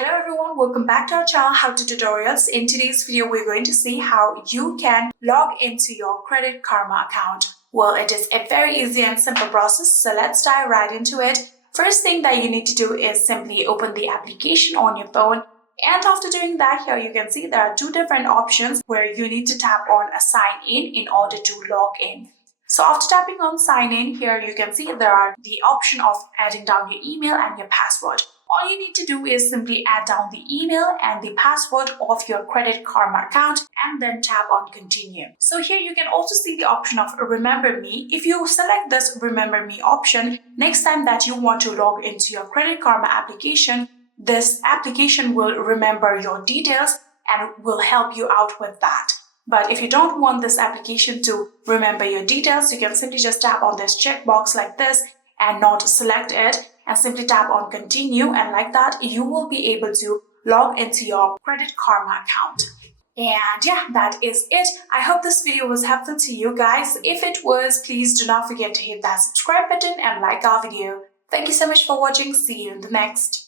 Hello everyone, welcome back to our channel How to Tutorials. In today's video, we're going to see how you can log into your Credit Karma account. Well, it is a very easy and simple process, so let's dive right into it. First thing that you need to do is simply open the application on your phone. And after doing that, here you can see there are two different options where you need to tap on a sign in order to log in. So after tapping on sign in, here you can see there are the option of adding down your email and your password. All you need to do is simply add down the email and the password of your Credit Karma account and then tap on continue. So here you can also see the option of remember me. If you select this remember me option, next time that you want to log into your Credit Karma application, this application will remember your details and will help you out with that. But if you don't want this application to remember your details, you can simply just tap on this checkbox like this and not select it and simply tap on continue, and like that you will be able to log into your Credit Karma account. And yeah, that is it. I hope this video was helpful to you guys. If it was, please do not forget to hit that subscribe button and like our video. Thank you so much for watching. See you in the next.